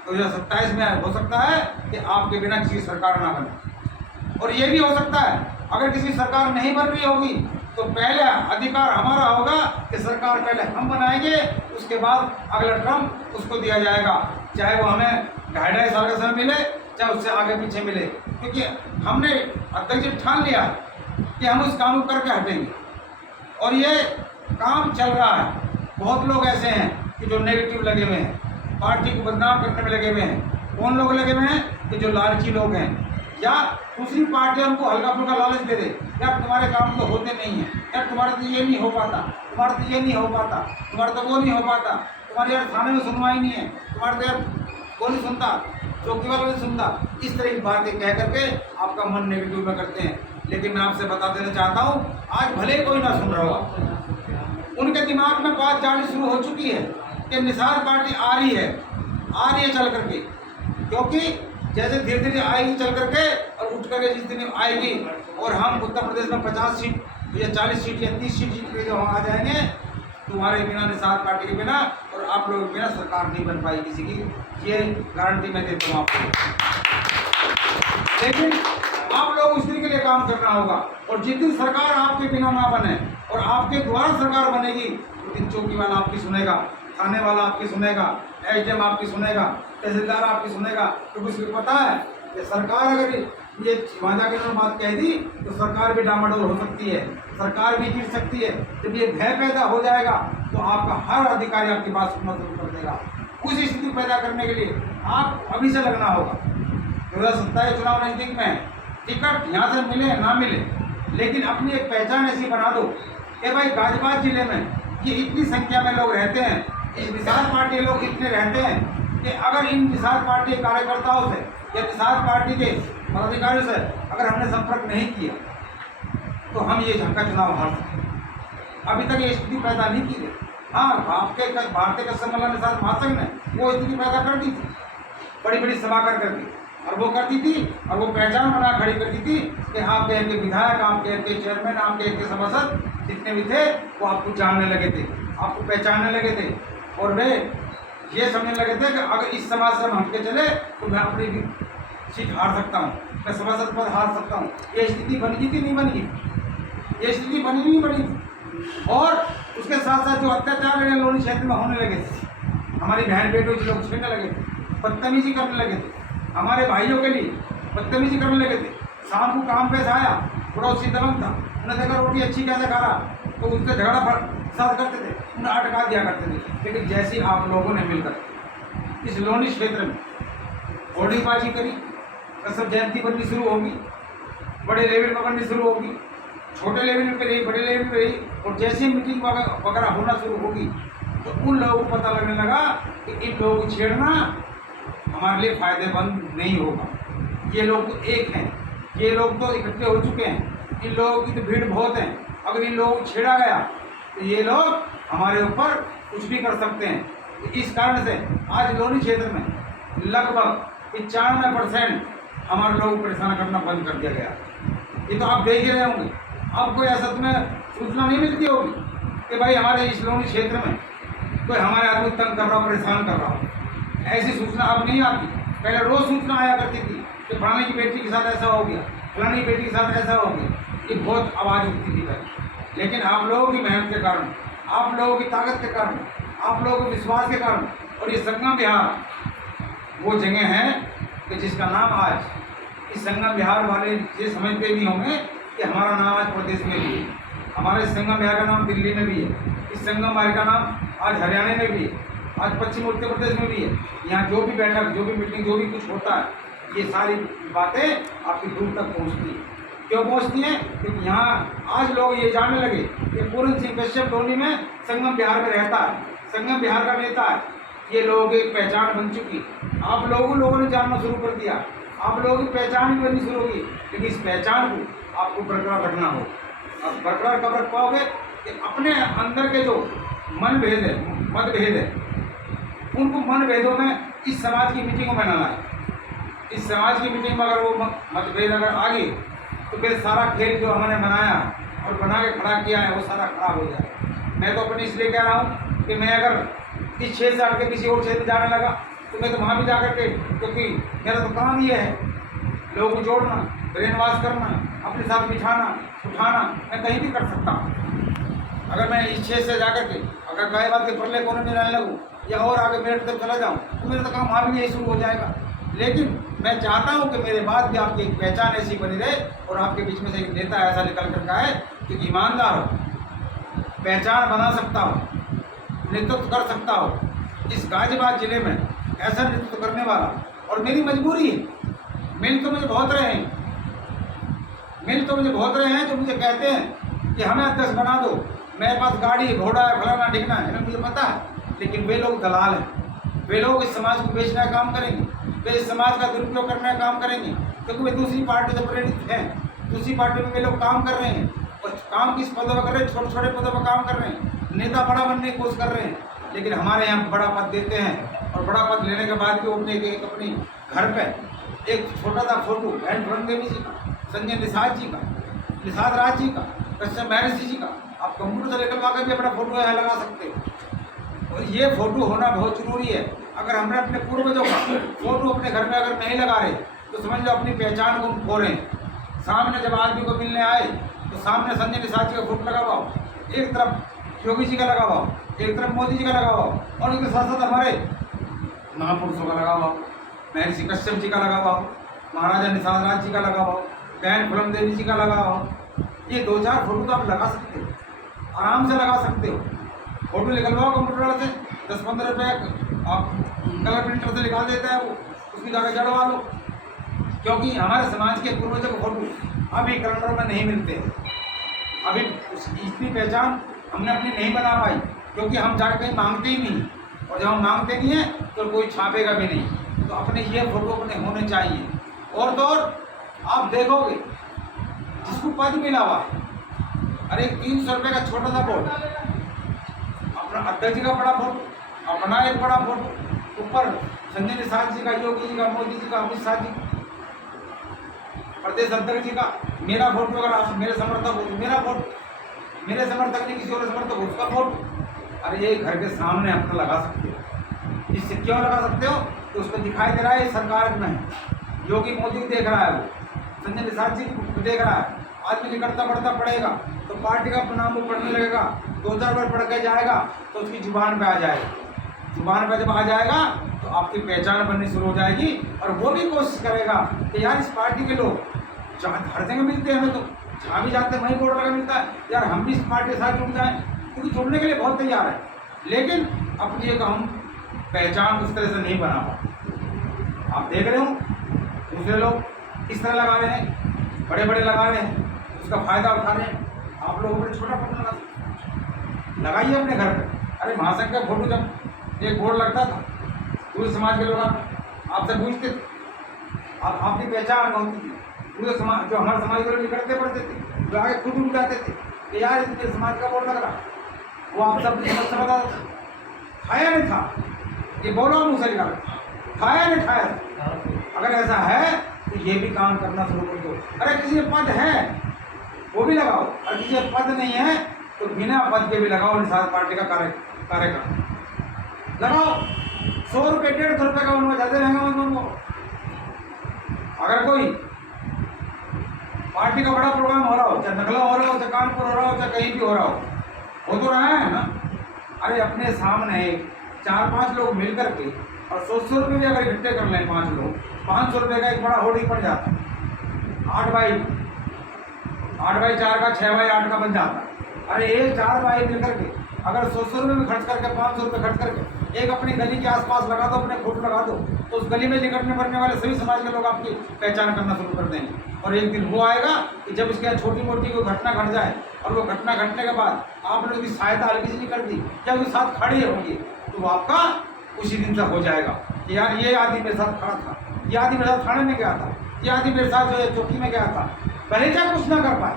2027 में हो सकता है कि आपके बिना किसी सरकार ना बने, और ये भी हो सकता है अगर किसी सरकार नहीं बन रही होगी तो पहले अधिकार हमारा होगा कि सरकार पहले हम बनाएंगे, उसके बाद अगला टर्म उसको दिया जाएगा, चाहे वो हमें 2.5 साल का समय मिले, चाहे उससे आगे पीछे मिले, क्योंकि हमने अध्यक्ष जी ठान लिया कि हम उस काम को करके हटेंगे। और ये काम चल रहा है। बहुत लोग ऐसे हैं कि जो नेगेटिव लगे हुए हैं, पार्टी को बदनाम करने में लगे हुए हैं। कौन लोग लगे हुए हैं कि जो लालची लोग हैं, या दूसरी पार्टियां उनको हल्का फुल्का लालच दे दे, यार तुम्हारे काम तो होते नहीं हैं, यार तुम्हारा तो ये नहीं हो पाता, तुम्हारा तो ये नहीं हो पाता, तुम्हारा तो वो नहीं हो पाता, तुम्हारे यार थाने में सुनवाई नहीं है, तुम्हारे तो यार वो नहीं सुनता, चौकी वाला नहीं सुनता। इस तरह की बातें कह करके आपका मन नेगेटिव में करते हैं। लेकिन मैं आपसे बता देना चाहता हूँ, आज भले कोई ना सुन रहा हो, उनके दिमाग में बात जानी शुरू हो चुकी है कि निषाद पार्टी आ रही है चल करके, क्योंकि जैसे धीरे धीरे आएगी चल करके और उठ करके जिस दिन आएगी और हम उत्तर प्रदेश में 50 सीट या 40 सीट या 30 सीट जीत के जो हम आ जाएंगे, तुम्हारे बिना, निषाद पार्टी के बिना और आप लोगों के बिना सरकार नहीं बन पाई किसी की, ये गारंटी मैं देता हूँ आपको। लेकिन आप लोग उस दिन के लिए काम करना होगा, और जिस दिन सरकार आपके बिना ना बने और आपके द्वारा सरकार बनेगी, उस दिन चौकी वाला आपकी सुनेगा, थाने वाला आपकी सुनेगा, एसडीएम आपकी सुनेगा, तहसीलदार आपकी सुनेगा, क्योंकि उसको पता है कि सरकार अगर ये वादा के बात कह दी तो सरकार भी डामाडोल हो सकती है, सरकार भी गिर सकती है। जब ये भय पैदा हो जाएगा तो आपका हर अधिकारी आपकी बात सुनना शुरू कर देगा। उस स्थिति पैदा करने के लिए आप अभी से लगना होगा। 2027 चुनाव नजदीक में, टिकट यहाँ से मिले ना मिले, लेकिन अपनी एक पहचान ऐसी बना दो कि भाई गाजियाबाद जिले में ये इतनी संख्या में लोग रहते हैं, इस निषाद पार्टी के लोग इतने रहते हैं कि अगर इन निषाद पार्टी के कार्यकर्ताओं से या निषाद पार्टी के पदाधिकारियों से अगर हमने संपर्क नहीं किया तो हम ये झंका चुनाव हार सकते। अभी तक ये स्थिति पैदा नहीं की गई। हाँ, आपके भारतीय कस्टम वाला निषाद महासंघ ने वो स्थिति पैदा कर दी थी, बड़ी बड़ी सभा कर करके, और वो करती थी और वो पहचान बना खड़ी करती थी कि आपके के विधायक, आपके के चेयरमैन, आपके के सभासद जितने भी थे वो आपको जानने लगे थे, आपको पहचानने लगे थे, और वे ये समझने लगे थे कि अगर इस समाज से हम हटके चले तो मैं अपनी सीट हार सकता हूँ, मैं सभासद पद हार सकता हूँ। ये स्थिति बन गई थी, नहीं बन गई, ये स्थिति बनी नहीं बनी थी। और उसके साथ साथ जो अत्याचार लोनी क्षेत्र में होने लगे थे, हमारी बहन बेटों से लोग छीनने लगे थे, बदतमीजी करने लगे थे, हमारे भाइयों के लिए बदतमीजी करने लगे थे। शाम को काम पे से आया, पड़ोसी दबंग था, उन्हें देखा रोटी अच्छी कैसे खा रहा तो उससे झगड़ा साथ करते थे, उन्हें अटका दिया करते थे। लेकिन जैसे आप लोगों ने मिलकर इस लोनी क्षेत्र में होड़ीबाजी करी, कसम जयंती बननी शुरू होगी, बड़े लेवल पर बननी शुरू होगी, छोटे लेवल पे रही, बड़े लेवल पे रही, और जैसे मीटिंग वगैरह होना शुरू होगी तो उन लोगों को पता लगने लगा कि इन लोगों को छेड़ना हमारे लिए फायदेमंद नहीं होगा। ये लोग तो एक हैं, ये लोग तो इकट्ठे हो चुके हैं, इन लोगों की तो भीड़ बहुत है, अगर इन लोगों को छेड़ा गया तो ये लोग हमारे ऊपर कुछ भी कर सकते हैं। तो इस कारण से आज लोनी क्षेत्र में लगभग 95% हमारे लोगों को परेशान करना बंद कर दिया गया। ये तो आप देख ही रहे होंगे, अब कोई ऐसा तुम्हें सूचना नहीं मिलती होगी कि भाई हमारे इस लोनी क्षेत्र में कोई हमारे आदमी तंग कर रहा हो, परेशान कर रहा हो। ऐसी सूचना अब नहीं आती। पहले रोज़ सूचना आया करती थी कि फलाने की बेटी के साथ ऐसा हो गया, फलानी की बेटी के साथ ऐसा हो गया, ये बहुत आवाज़ उठती थी पहले। लेकिन आप लोगों की मेहनत के कारण, आप लोगों की ताकत के कारण, आप लोगों के विश्वास के कारण, और ये संगम विहार वो जगह है कि जिसका नाम आज इस संगम विहार वाले ये समझते भी होंगे कि हमारा नाम आज प्रदेश में भी है, हमारे संगम विहार का नाम दिल्ली में भी है, इस संगम विहार का नाम आज हरियाणा में भी है, आज पश्चिम उत्तर प्रदेश में भी है। यहाँ जो भी बैठक, जो भी मीटिंग, जो भी कुछ होता है, ये सारी बातें आपकी दूर तक पहुँचती है। क्यों पहुँचती हैं? क्योंकि यहाँ आज लोग ये जानने लगे कि पूरन सिंह कश्यप लोनी में संगम विहार में रहता है, संगम विहार का नेता है। ये लोगों की एक पहचान बन चुकी। आप लोगों ने जानना शुरू कर दिया, आप लोगों की पहचान भी बननी शुरू होगी। लेकिन इस पहचान को आपको बरकरार रखना हो। अब बरकरार कब रख पाओगे? कि अपने अंदर के जो मनभेद है, मतभेद है, उनको मनभेदों में इस समाज की मीटिंगों में न लाए। इस समाज की मीटिंग में अगर वो मतभेद अगर आ गए तो फिर सारा खेल जो हमने बनाया और बना के खड़ा किया है वो सारा खराब हो जाए। मैं तो अपनी इसलिए कह रहा हूँ कि मैं अगर इस क्षेत्र से हट के किसी और क्षेत्र जाने लगा तो मैं तो वहाँ भी जा करके, क्योंकि मेरा तो काम ये है लोगों को जोड़ना, ब्रेन वॉश करना, अपने साथ बिठाना उठाना मैं कहीं भी कर सकता हूँ। अगर मैं इस छेद से जाकर के अगर गायबाद के परले कोने में रहने लगूँ या और आगे मेरठ तक चला जाऊँ तो मेरा तो काम वहाँ भी यही शुरू हो जाएगा। लेकिन मैं चाहता हूँ कि मेरे बाद भी आपकी एक पहचान ऐसी बनी रहे और आपके बीच में से एक नेता ऐसा निकल कर का है कि ईमानदार हो, पहचान बना सकता हो, नेतृत्व कर सकता हो इस गाजियाबाद जिले में, ऐसा नेतृत्व करने वाला। और मेरी मजबूरी है, मिल तो मुझे बहुत रहे हैं जो मुझे कहते हैं कि हमें अध्यक्ष बना दो, मेरे पास गाड़ी घोड़ा है फलाना ढिकना है, मुझे पता है। लेकिन वे लोग दलाल हैं, वे लोग इस समाज को बेचने का काम करेंगे, वे इस समाज का दुरुपयोग करने का काम करेंगे, क्योंकि वे दूसरी पार्टी से प्रेरित हैं। दूसरी पार्टी में वे लोग काम कर रहे हैं और काम किस पदों पर कर रहे हैं, छोटे छोटे पदों पर काम कर रहे हैं, नेता बड़ा बनने की कोशिश कर रहे हैं। लेकिन हमारे यहाँ बड़ा पद देते हैं और बड़ा पद लेने के बाद भी अपने अपनी घर पर एक छोटा सा फोटो बहन पूरन देवी जी का, संजय निषाद जी का, निषाद राज जी का, कश्यप महर्षि जी का आप कंप्यूटर से निकलवा कर भी अपना फोटो यहाँ लगा सकते हो। और ये फोटो होना बहुत जरूरी है। अगर हमने अपने पूर्वजों का फोटो अपने घर में अगर नहीं लगा रहे तो समझ लो अपनी पहचान को खो रहे हैं। सामने जब आदमी को मिलने आए तो सामने संजय निषाद जी का फोटो लगाओ, एक तरफ योगी जी का लगाओ, एक तरफ मोदी जी का लगाओ और उनके साथ साथ हमारे महापुरुषों का लगाओ, महर्षि कश्यप जी का लगाओ, महाराजा निषाद राज जी का लगाओ, बहन फूलन देवी जी का लगाओ। ये 2-4 फोटो तो आप लगा सकते हो, आराम से लगा सकते हो। फोटो निकलवाओ कंप्यूटर से, 10-15 रुपये आप कलर प्रिंटर से निकाल देता है वो, उसकी जगह जड़वा लो। क्योंकि हमारे समाज के पूर्वजों के फोटो अभी कैलेंडरों में नहीं मिलते, अभी इतनी पहचान हमने अपनी नहीं बना पाई, क्योंकि हम जाकर कहीं मांगते ही नहीं, और जब हम मांगते नहीं हैं तो कोई छापेगा भी नहीं। तो अपने ये फोटो अपने होने चाहिए। और तो और आप देखोगे जिसको पद मिला हुआ है, अरे 300 रुपये का छोटा सा फोटो, अपना अध्यक्ष जी का बड़ा फोटो, अपना एक बड़ा फोटो, ऊपर संजय निषाद जी का, योगी जी का, मोदी जी का, अमित शाह जी, प्रदेश अध्यक्ष जी का, मेरा फोटो, अगर आप मेरे समर्थक हो तो मेरा फोटो, मेरे समर्थक नहीं किसी और समर्थक हो उसका फोटो। अरे ये घर के सामने अपना लगा सकते हो। इससे क्यों लगा सकते हो? तो उसमें दिखाई दे रहा है सरकार में है, योगी मोदी को देख रहा है, वो संजय निषाद जी को देख रहा है। आदमी निकलता बढ़ता पड़ेगा तो पार्टी का नाम वो पढ़ने लगेगा, 2-4 बार पढ़ के जाएगा तो उसकी जुबान पे आ जाएगा। जुबान पे जब आ जाएगा तो आपकी पहचान बननी शुरू हो जाएगी। और वो भी कोशिश करेगा कि यार इस पार्टी के लोग हर जगह मिलते हैं, हमें तो जहाँ भी जाते हैं वहीं वोट लगा मिलता है, यार हम भी इस पार्टी के साथ जुड़ जाएँ, क्योंकि जुड़ने के लिए बहुत तैयार है। लेकिन अपनी एक हम पहचान उस तरह से नहीं बना पा। आप देख रहे हो दूसरे लोग किस तरह लगा रहे हैं, बड़े बड़े लगा रहे हैं, उसका फ़ायदा उठा रहे हैं। आप लोगों को छोटा फोटो लगाइए अपने घर पर। अरे महासंघ का फोटो जब एक बोर्ड लगता था, पूरे समाज के लोग आपसे पूछते थे, आपकी पहचान होती थी। पूरे समाज जो हमारे समाज के लोग निकलते पड़ते थे, जो आगे खुद उठ जाते थे कि यार इनके समाज का बोर्ड लग रहा, वो आप सब समझ बताता था। खाया नहीं था, ये बोलो मुँह से निकाल, खाया नहीं खाया। अगर ऐसा है तो ये भी काम करना शुरू कर दो। अरे किसी के पद है वो भी लगाओ, और किसी के पद नहीं है तो बिना पद के भी लगाओ। निषाद पार्टी का कार्यक्रम लगाओ, 100 रुपये 150 रुपये का बनवा, ज़्यादा महंगा मत बनवाओ। अगर कोई पार्टी का बड़ा प्रोग्राम हो रहा हो, चाहे नखला हो रहा हो, चाहे कानपुर हो रहा हो, चाहे कहीं भी हो रहा हो तो रहा है ना। अरे अपने सामने 4-5 लोग मिल करके और 100 रुपये भी अगर इकट्ठे कर लें 5 लोग, 500 रुपये का एक बड़ा होर्डिंग पड़ जाता है। 8x4 का 6x8 का बन जाता है। अरे ये 4 भाई मिल करके अगर 100 रुपये में खर्च करके 500 रुपये खर्च करके एक अपनी गली के आसपास लगा दो, अपने फोटो लगा दो, तो उस गली में निकलने मरने वाले सभी समाज के लोग आपकी पहचान करना शुरू कर देंगे। और एक दिन वो आएगा कि जब इसके यहाँ छोटी मोटी कोई घटना घट जाए और वो घटना घटने के बाद आपने उसकी सहायता हल्की सी नहीं कर दी या उसके साथ खड़े होंगे, तो वो आपका उसी दिन से हो जाएगा कि यार ये आदमी मेरे साथ खड़ा था, ये आदमी मेरे साथ थाने में गया था, ये आदमी मेरे साथ जो है चौकी में गया था। भले चाहे कुछ ना कर पाए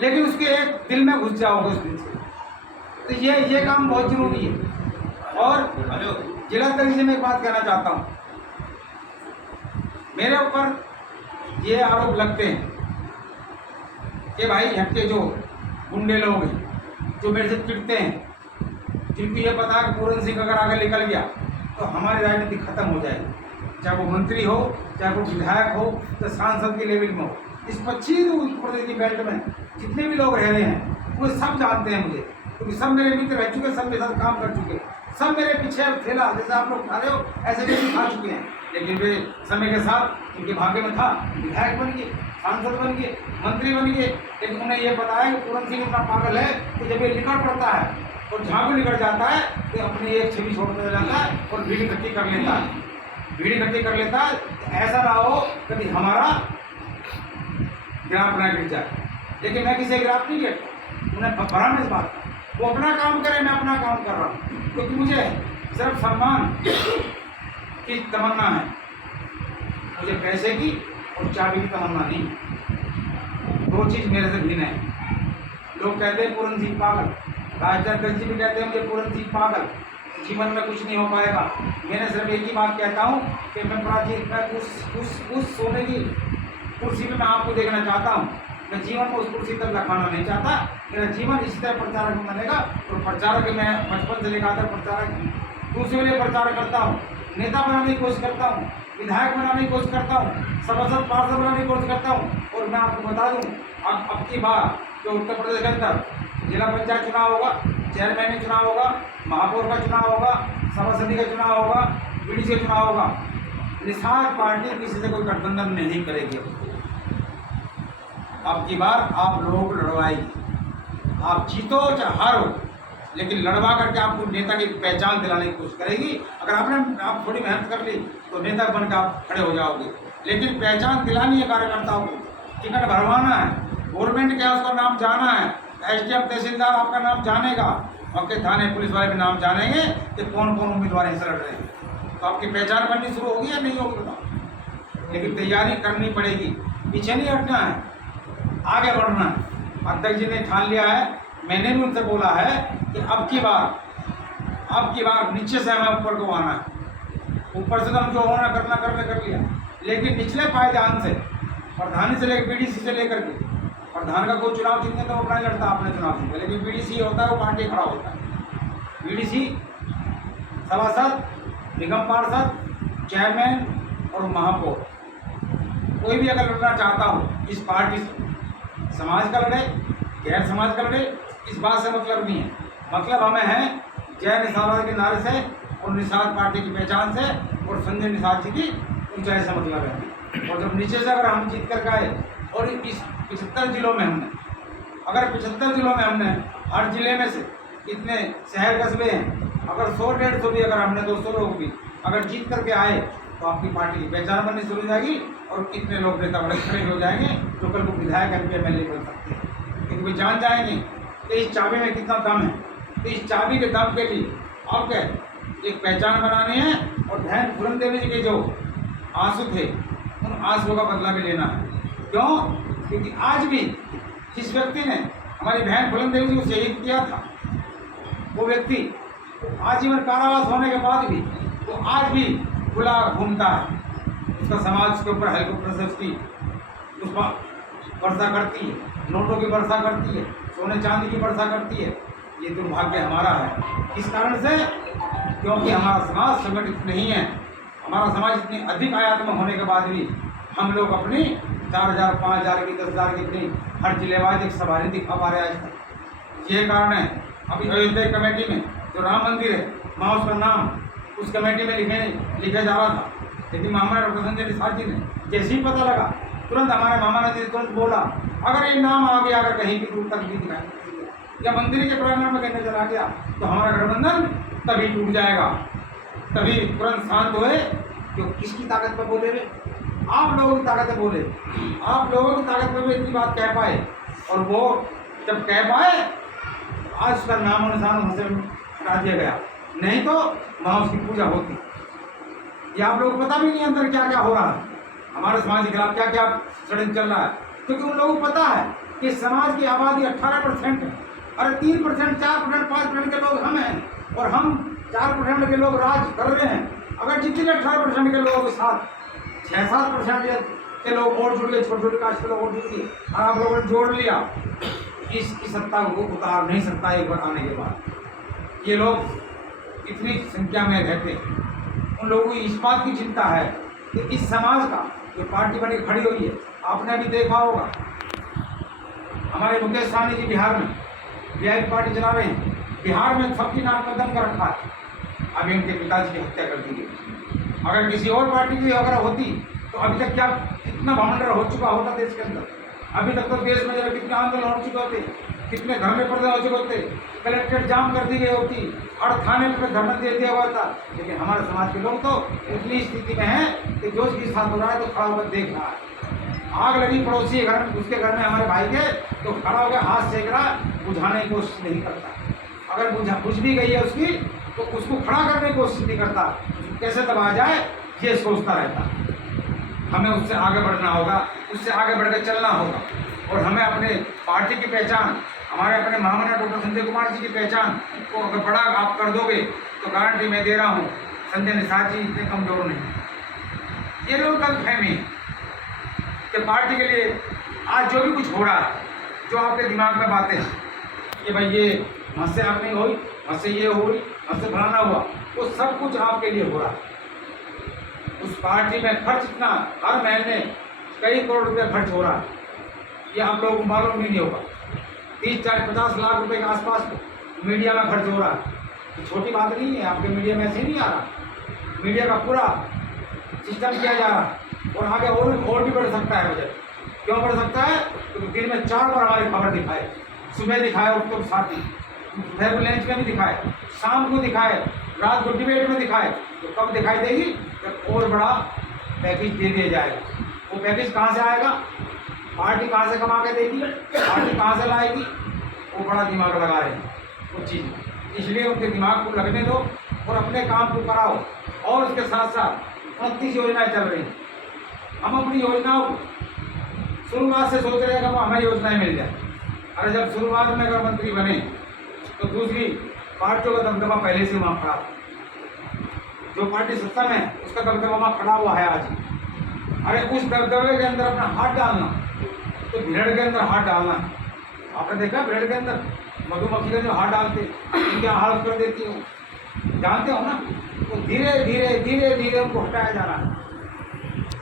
लेकिन उसके एक दिल में घुस जाओगे उस दिन से। तो ये काम बहुत जरूरी है। और जिला अध्यक्ष से मैं एक बात कहना चाहता हूँ, मेरे ऊपर ये आरोप लगते हैं कि भाई यहाँ के जो गुंडे लोग हैं जो मेरे से चिढ़ते हैं, जिनको ये पता है कि पूरन सिंह अगर आगे निकल गया तो हमारी राजनीति खत्म हो जाएगी, चाहे वो मंत्री हो, चाहे वो विधायक हो, चाहे सांसद के लेवल में हो। इस 25 उत्तर प्रदेश की बेल्ट में जितने भी लोग रह रहे हैं वो सब जानते हैं मुझे, क्योंकि सब मेरे मित्र रह चुके, सब मेरे साथ काम कर चुके, सब मेरे पीछे ठेला जैसे आप लोग खा रहे हो ऐसे भी खा चुके हैं। लेकिन वे समय के साथ उनके भाग्य में था, विधायक बन गए, सांसद बन गए, मंत्री बन गए। लेकिन उन्हें ये पता है कि पूरन सिंह इतना पागल है कि जब ये निकट पड़ता है और जहाँ भी निकट जाता है तो अपनी एक छवि छोड़ता जाता है और भीड़ इकट्ठी कर लेता है, भीड़ इकट्ठी कर लेता है। ऐसा ना हो कभी हमारा गिराफ ना गिर जाए। लेकिन मैं किसी गिराफ नहीं गिरता, उन्हें भरा में इस बात, वो अपना काम करे, मैं अपना काम कर रहा हूँ, क्योंकि मुझे सिर्फ सम्मान की तमन्ना है, मुझे पैसे की और चाबी की तमन्ना नहीं। दो चीज़ मेरे से भिन्न है। लोग कहते हैं पूरन सिंह पागल, राजनाथ जी भी कहते हैं मुझे पूरन सिंह पागल, जीवन में कुछ नहीं हो पाएगा। मैंने सिर्फ एक ही बात कहता हूँ कि मैं उस सोने की कुर्सी में मैं आपको देखना चाहता हूँ। मैं जीवन को उस कुर्सी तक रखाना नहीं चाहता। मेरा जीवन इसी तरह प्रचारक में बनेगा। और प्रचारक मैं बचपन से लेकर प्रचारक दूसरे के लिए प्रचार करता हूँ, नेता बनाने की कोशिश करता हूँ, विधायक बनाने की कोशिश करता हूँ, सभासद पार्षद बनाने की कोशिश करता हूँ। और मैं आपको बता दूँ, अब की बार जो उत्तर प्रदेश के अंदर जिला पंचायत चुनाव होगा, चेयरमैन का चुनाव होगा, महापौर का चुनाव होगा, सभासदी का चुनाव होगा, बीडीसी का चुनाव होगा, निषाद पार्टी किसी से कोई गठबंधन नहीं करेगी। अब की बार आप लोगों को लड़वाएगी, आप जीतो चाहे हारो, लेकिन लड़वा करके आपको नेता की पहचान दिलाने की कोशिश करेगी। अगर आप थोड़ी मेहनत कर ली तो नेता बनकर आप खड़े हो जाओगे। लेकिन पहचान दिलानी है कार्यकर्ताओं को, टिकट भरवाना है, गवर्नमेंट क्या उसका नाम जाना है, एसडीएम तहसीलदार आपका नाम जानेगा, आपके थाने पुलिस वाले भी नाम जानेंगे कि कौन कौन उम्मीदवार हिस्सा लड़ रहे हैं। तो आपकी पहचान बननी शुरू होगी या नहीं होगी बताओ। लेकिन तैयारी करनी पड़ेगी, पीछे नहीं हटना है, आगे बढ़ना है। अध्यक्ष जी ने ठान लिया है, मैंने भी उनसे बोला है कि अब की बार नीचे से हमें ऊपर को आना है। ऊपर से तो हम जो होना करना कर लिया, लेकिन निचले पायदान से, प्रधानी से लेकर बीडीसी से लेकर के, प्रधान का कोई चुनाव जीतने तो अपना लड़ता, अपने चुनाव जीतते, लेकिन बीडीसी होता है वो पार्टी खड़ा होता है। बीडीसी, सभासद, निगम पार्षद, चेयरमैन और महापौर, कोई भी अगर लड़ना चाहता हो इस पार्टी से, समाज का लड़े, गैर समाज का लड़े, इस बात से मतलब नहीं है। मतलब हमें है जय निषाद के नारे से और निषाद पार्टी की पहचान से और संजय निषाद जी की ऊंचाई से मतलब है। और जब नीचे से अगर हम जीत कर गए और इस 75 जिलों में हमने, अगर 75 जिलों में हमने हर जिले में से इतने शहर कस्बे हैं, अगर 100-150 भी, अगर हमने 200 लोग भी अगर जीत करके आए तो आपकी पार्टी की पहचान बननी शुरू हो जाएगी और कितने लोग नेता बड़े खड़े हो जाएंगे जो कल को विधायक MP MLA बन सकते हैं। क्योंकि वे जान जाएंगे कि इस चाबी में कितना दम है। तो इस चाबी के दम के लिए आपके एक पहचान बनानी है और बहन फूलन देवी जी के जो आंसू थे उन आंसुओं का बदला भी लेना है। क्यों? क्योंकि आज भी जिस व्यक्ति ने हमारी बहन फूलन देवी जी को शहीद किया था, वो व्यक्ति आजीवन कारावास होने के बाद भी वो आज भी खुला घूमता है। उसका समाज उसके ऊपर हेलीकॉप्टर से उसकी वर्षा करती है, नोटों की वर्षा करती है, सोने चांदी की वर्षा करती है। ये दुर्भाग्य हमारा है। इस कारण से, क्योंकि हमारा समाज संगठित नहीं है। हमारा समाज इतनी अधिक आयात में होने के बाद भी हम लोग अपनी 4000, 5000 की, 10,000 की अपनी हर जिलेवार एक सभा नहीं दिखा पा रहे आज तक। ये कारण है। अभी अयोध्या कमेटी में जो राम मंदिर है, वहाँ उसका नाम उस कमेटी में लिखे जा रहा था, लेकिन मामा डॉक्टर संजय निषाद जी ने जैसे ही पता लगा तुरंत हमारे मामा ने तुरंत बोला, अगर ये नाम आ गया, अगर कहीं भी दूर तक भी दिखाई या मंदिर के प्रांगण में कहने चला गया तो हमारा गठबंधन तभी टूट जाएगा। तभी तुरंत शांत हुए। जो किसकी ताकत पर बोले वे? आप लोगों की ताकत पर बोले। आप लोगों की ताकत पर भी इतनी बात कह पाए, और वो जब कह पाए आज उसका नाम अनुसार वहाँ से हटा दिया गया, नहीं तो वहाँ उसकी पूजा होती। ये आप लोगों को पता भी नहीं अंदर क्या क्या हो रहा है, हमारे समाज के खिलाफ क्या क्या षड्यंत्र चल रहा है। क्योंकि उन लोगों को पता है कि समाज की आबादी 18% है। अरे 3%, 4%, 5% के लोग हम हैं और हम 4% के लोग राज कर रहे हैं। अगर जितने 18% के लोगों के साथ 6-7% के लोग और जुड़ गए, छोटे छोटे कास्ट के लोग और जुड़ गए और आप लोगों ने जोड़ लिया, इसकी सत्ता को उतार नहीं सकता एक बार आने के बाद। ये लोग इतनी संख्या में रहते, उन लोगों को इस बात की चिंता है कि इस समाज का जो पार्टी बनी खड़ी हुई है, आपने अभी देखा होगा हमारे मुकेश सहनी जी बिहार में वीआईपी पार्टी चला रहे हैं, बिहार में सबकी नाक में दम कर रखा है। अभी उनके पिताजी की हत्या कर दी गई। अगर किसी और पार्टी की अगर होती तो अभी तक क्या कितना भामंडर हो चुका होता देश के अंदर। अभी तक तो देश में जरा कितने आंदोलन हो चुके होते, कितने घर में पर्दे हो चुके होते, कलेक्ट्रेट जाम कर दी गई होती, हर थाने पर धरना दे दिया हुआ था। लेकिन हमारे समाज के लोग तो इतनी स्थिति में हैं कि जो उसके साथ हो रहा है तो खड़ा होकर देख रहा है। आग लगी पड़ोसी के घर में, उसके घर में हमारे भाई के, तो खड़ा होकर हाथ सेक रहा, बुझाने की कोशिश नहीं करता। अगर बुझ भी गई है उसकी तो उसको खड़ा करने की कोशिश नहीं करता, कैसे दबाया जाए ये सोचता रहता। हमें उससे आगे बढ़ना होगा, उससे आगे बढ़कर चलना होगा। और हमें अपने पार्टी की पहचान, हमारे अपने महामना डॉक्टर संजय कुमार जी की पहचान को अगर बड़ा आप कर दोगे तो गारंटी मैं दे रहा हूँ संजय निषाद जी इतने कमजोर नहीं। ये लोग गलतफहमी है कि पार्टी के लिए आज जो भी कुछ हो रहा है, जो आपके दिमाग में बातें हैं कि भाई ये मुझसे आप नहीं हुई, मुझसे ये हुई, मुझसे फलाना हुआ, वो सब कुछ आपके लिए हो रहा है। उस पार्टी में खर्च इतना हर महीने कई करोड़ रुपए खर्च हो रहा है, ये आप लोगों को मालूम भी नहीं होगा। 30, 40, 50 लाख रुपए के आसपास मीडिया में खर्च हो रहा है। तो छोटी बात नहीं है, आपके मीडिया में ऐसे नहीं आ रहा। मीडिया का पूरा सिस्टम किया जा रहा है और आगे और भी बढ़ सकता है। बजट क्यों बढ़ सकता है? क्योंकि दिन में 4 बार हमारी खबर दिखाए, सुबह दिखाए, उसको साथ ही दोपहर लंच में भी दिखाए, शाम को दिखाए, रात को डिबेट में दिखाए। तो कब दिखाई देगी? जब और बड़ा पैकेज दे दिया जाएगा। वो पैकेज कहाँ से आएगा? पार्टी कहाँ से कमा के देगी? पार्टी कहाँ से लाएगी? वो बड़ा दिमाग लगा रहे हैं वो चीज़। इसलिए उनके दिमाग को लगने दो और अपने काम को कराओ। और उसके साथ साथ 29 योजनाएं चल रही हैं। हम अपनी योजनाओं को शुरुआत से सोच रहे हैं कि हमें योजनाएं मिल जाए। अरे जब शुरुआत में अगर मंत्री बने तो दूसरी पार्टियों का दबदबा पहले से वहाँ खड़ा था। जो पार्टी सत्ता में है उसका दबदबा वहाँ खड़ा हुआ है आज। अरे उस दबदबे के अंदर अपना हाथ डालना तो भेड़ के अंदर हाथ डालना। आपने देखा भेड़ के अंदर मधुमक्खी का जो हाथ डालते क्या हाल कर देती हो, जानते हो ना? तो धीरे धीरे धीरे धीरे उनको हटाया जा रहा है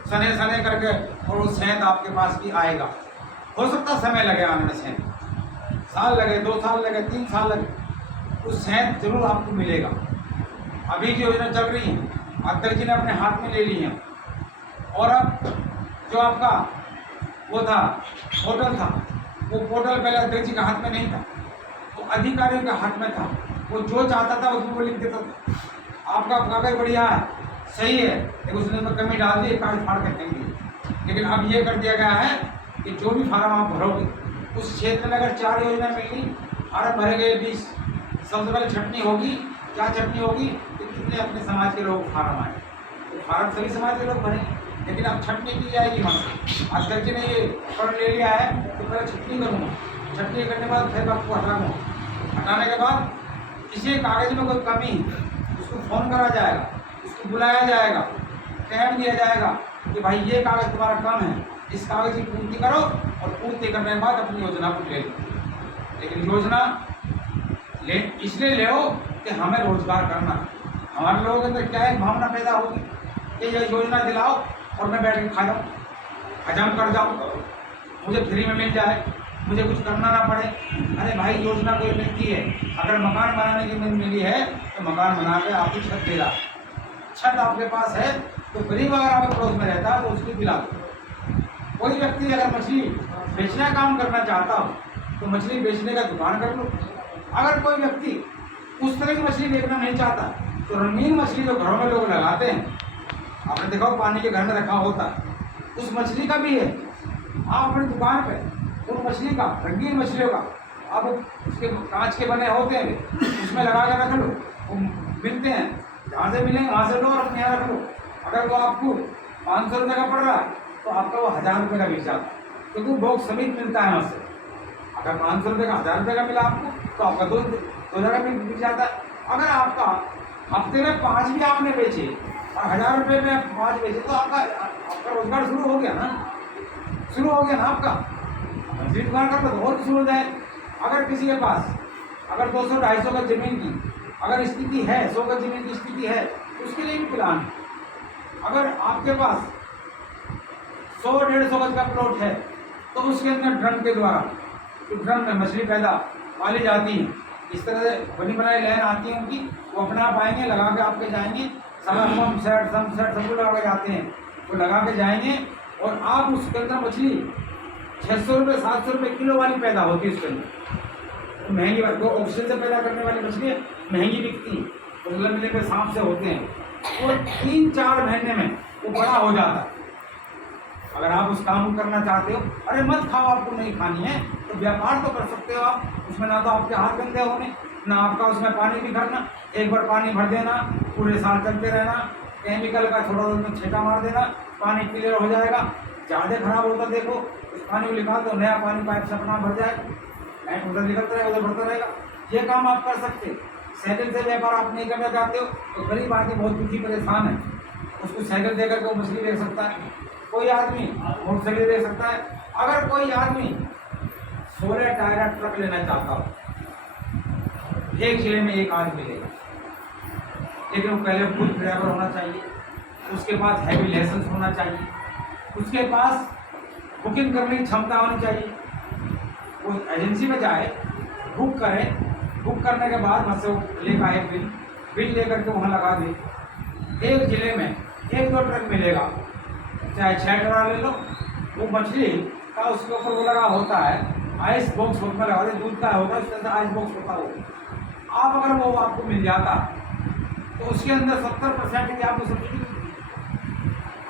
सने सने करके, और वो शहद आपके पास भी आएगा। हो सकता समय लगे आने में, शहद साल लगे, 2 साल लगे, 3 साल लगे, उस शहद जरूर आपको मिलेगा। अभी की योजना चल रही है, अध्यक्ष जी ने अपने हाथ में ले ली है। और अब जो आपका वो था पोर्टल था, वो पोर्टल पहले अध्यक्ष जी के हाथ में नहीं था, वो अधिकारियों के हाथ में था। वो जो चाहता था उसमें वो लिख देता था। आपका कागज बढ़िया है, सही है, लेकिन उसने उसमें कमी डाल दी, कागज फाड़ कर फेंक दी। लेकिन अब ये कर दिया गया है कि जो भी फार्म आप भरोगे उस क्षेत्र में अगर 4 योजना मिली, अरे भरे गए 20, सबसे पहले छटनी होगी। क्या छटनी होगी? कि कितने अपने समाज के लोग फार्म आए, तो फार्म सभी समाज के लोग भरेंगे। लेकिन अब छटनी की जाएगी वहाँ से। अध्यक्ष जी ने ये फर्म ले लिया है तो पहले छटनी करूँगा, छटनी करने के बाद फिर आपको हटाऊँगा। हटाने के बाद किसी कागज में कोई कमी, उसको फ़ोन करा जाएगा, उसको बुलाया जाएगा, टाइम दिया जाएगा कि भाई ये कागज़ तुम्हारा कम है, इस कागज़ की पूर्ति करो, और पूर्ति करने के बाद अपनी योजना को ले लो। लेकिन योजना इसलिए ले कि हमें रोजगार करना। हमारे लोगों के अंदर क्या एक भावना पैदा होगी कि ये योजना दिलाओ और मैं बैठ के खा जाऊँ, हजम कर जाऊँ, मुझे फ्री में मिल जाए, मुझे कुछ करना ना पड़े। अरे भाई योजना कोई मिलती है, अगर मकान बनाने की मिली है तो मकान बना के आपकी छत दिला। छत आपके पास है तो गरीब अगर आपके पड़ोस में रहता है तो उसकी दिला दो। कोई व्यक्ति अगर मछली बेचने का काम करना चाहता हो तो मछली बेचने का दुकान कर लो। अगर कोई व्यक्ति उस तरह की मछली बेचना नहीं चाहता तो रंगीन मछली जो घरों में लोग लगाते हैं, आपने देखा हो पानी के घर में रखा होता है, उस मछली का भी है। आप अपनी दुकान पे उन मछली का, रंगीन मछलियों का, आप उसके कांच के बने होते हैं उसमें लगा कर रख लो, वो मिलते हैं, जहाँ से मिलेंगे वहाँ से लो और अपने यहाँ रख लो। अगर वो आपको 500 रुपये का पड़ रहा है तो आपका वो 1000 रुपये का बिक जाता है, क्योंकि बहुत समीप मिलता है वहाँ से। अगर 500 रुपये का 1000 रुपये का मिला आपको तो आपका 2000 का बिक जाता है। अगर आपका हफ्ते में 5 भी आपने बेचे और 1000 रुपये में 5 बेचे तो आपका रोजगार शुरू हो गया ना, शुरू हो गया ना आपका। मछली दुकान कर तो और भी शुरू हो जाए। अगर किसी के पास अगर 200-250 गज जमीन की अगर स्थिति है, 100 गज जमीन की स्थिति है, उसके लिए भी प्लान है। अगर आपके पास 100-150 गज का प्लॉट है तो उसके अंदर ड्रम के द्वारा, तो ड्रम में मछली पैदा पाली जाती है, इस तरह से बनी बनाई लाइन आती है उनकी, वो अपना आप आएंगे, लगा के आपके जाएंगे, पंप सेट सम सेट सब लगा के जाते हैं, वो लगा के जाएंगे और आप उसके अंदर मछली 600 रुपये 700 रुपये किलो वाली पैदा होती है उसके अंदर। तो महंगी बात, वो ऑक्सीजन से पैदा करने वाली मछली महंगी बिकती है, तो मिले पे सांप से होते हैं, और 3-4 महीने में वो बड़ा हो जाता है। अगर आप उस काम को करना चाहते हो, अरे मत खाओ, आपको नहीं खानी है तो व्यापार तो कर सकते हो आप उसमें, ना तो आपके हाथ गंदे होने, ना आपका उसमें पानी भी भरना, एक बार पानी भर देना, पूरे साल चलते रहना, केमिकल का थोड़ा उसमें छींटा मार देना, पानी क्लियर हो जाएगा। ज़्यादा खराब होता देखो, उस पानी को निकाल दो, नया पानी पाइप से अपना भर जाएगा, एंड उधर निकलता रहेगा, उधर भरता रहेगा। ये काम आप कर सकते। साइकिल से व्यापार आप नहीं करना चाहते हो तो गरीब आदमी बहुत दुखी परेशान है, उसको साइकिल दे करके वो मछली ले सकता है, कोई आदमी मोटरसाइकिल दे सकता है। अगर कोई आदमी 16 टायर ट्रक लेना चाहता हो, एक जिले में एक आदमी लेगा, लेकिन वो पहले खुद ड्राइवर होना चाहिए, उसके पास हैवी लाइसेंस होना चाहिए, उसके पास बुकिंग करने की क्षमता होनी चाहिए। वो एजेंसी में जाए, बुक करे, बुक करने के बाद बस वो लेकर आए, बिल लेकर के वहाँ लगा दे। एक जिले में 1-2 ट्रक मिलेगा, चाहे 6 टरा ले लो, वो मछली का उसके ऊपर वो लगा होता है, आइस बॉक्स उसमें लगा दे, दूध का होता है, उस तरह से आइस बॉक्स होता हो। आप अगर वो आपको मिल जाता तो उसके अंदर 70% की आपको सब्सिडी मिलती।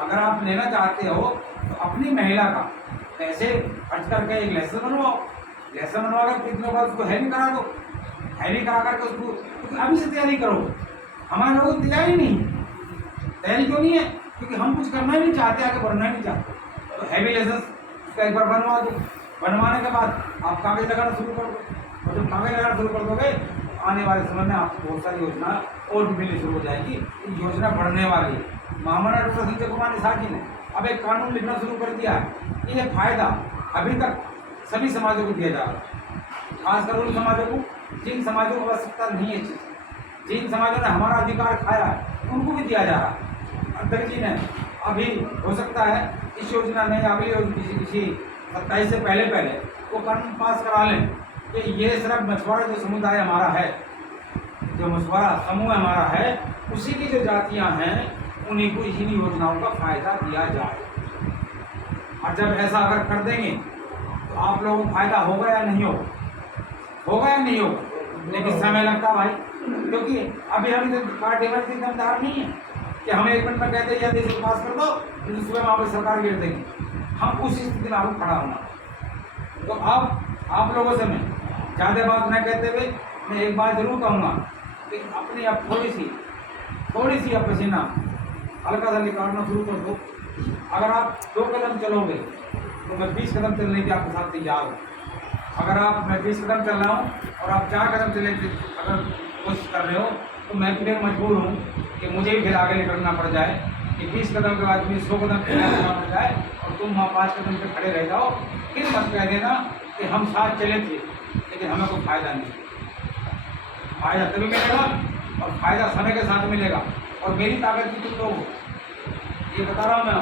अगर आप लेना चाहते हो तो अपनी महिला का पैसे खर्च करके एक लाइसेंस बनवाओ, लाइसेंस बनवा कर कितनों का उसको हैवी करा दो, हैवी करा करके उसको अभी से तैयारी करो। हमारे लोगों को तैयारी नहीं, तैयारी क्यों नहीं है? क्योंकि हम कुछ करना ही नहीं चाहते, आगे बढ़ना ही नहीं चाहते। तो हैवी लाइसेंस उसका एक बार बनवा दो, बनवाने के बाद आप कागज लगाना शुरू कर दो, और जब कागज लगाना शुरू कर दोगे आने वाले समय में आपको बहुत सारी योजना और भी मिलनी शुरू हो जाएगी। योजना बढ़ने वाली है। महामना डॉक्टर संजय कुमार निषाद जी ने अब एक कानून लिखना शुरू कर दिया है कि ये फायदा अभी तक सभी समाजों को दिया जा रहा है, खासकर उन समाजों को जिन समाजों को आवश्यकता नहीं है चीज़, जिन समाजों ने हमारा अधिकार खाया है उनको भी दिया जा रहा है। अध्यक्ष जी ने अभी हो सकता है इस योजना में अगली किसी 27 से पहले वो कानून पास करा लें कि ये सिर्फ मछुआरा जो समुदाय हमारा है, जो मछुआरा समूह हमारा है, उसी की जो जातियां हैं उन्हीं को इन्हीं योजनाओं का फायदा दिया जाए। और जब ऐसा अगर कर देंगे तो आप लोगों को फायदा होगा या नहीं होगा? होगा या नहीं होगा? लेकिन समय लगता भाई, क्योंकि अभी हम पार्टी में दमदार नहीं है कि हमें 1 मिनट में कहते हैं यदि इसे पास कर दो तो सुबह वहाँ पर सरकार गिर देंगे। हम उस स्थिति में आपको खड़ा होना। तो अब आप लोगों से मैं ज़्यादा बात न कहते हुए मैं एक बात जरूर कहूँगा कि अपनी अब थोड़ी सी अब पसीना हल्का सा निकालना शुरू कर दो। अगर आप 2 कदम चलोगे तो मैं 20 कदम चलने की आपके साथ तैयार हूँ। अगर मैं 20 कदम चल रहा हूँ और आप 4 कदम चलने की अगर कोशिश कर रहे हो तो मैं फिर मजबूर हूँ कि मुझे भी फिर आगे निकलना पड़ जाए कि 20 कदम के बाद मुझे 100 कदम चलना पड़ जाए और तुम वहाँ 5 कदम पे खड़े रह जाओ। फिर मत कह देना कि हम साथ चले थे लेकिन हमें कोई फ़ायदा नहीं। फ़ायदा तभी मिलेगा और फ़ायदा समय के साथ मिलेगा। और मेरी ताकत की तुम लोग हो, ये बता रहा हूँ मैं।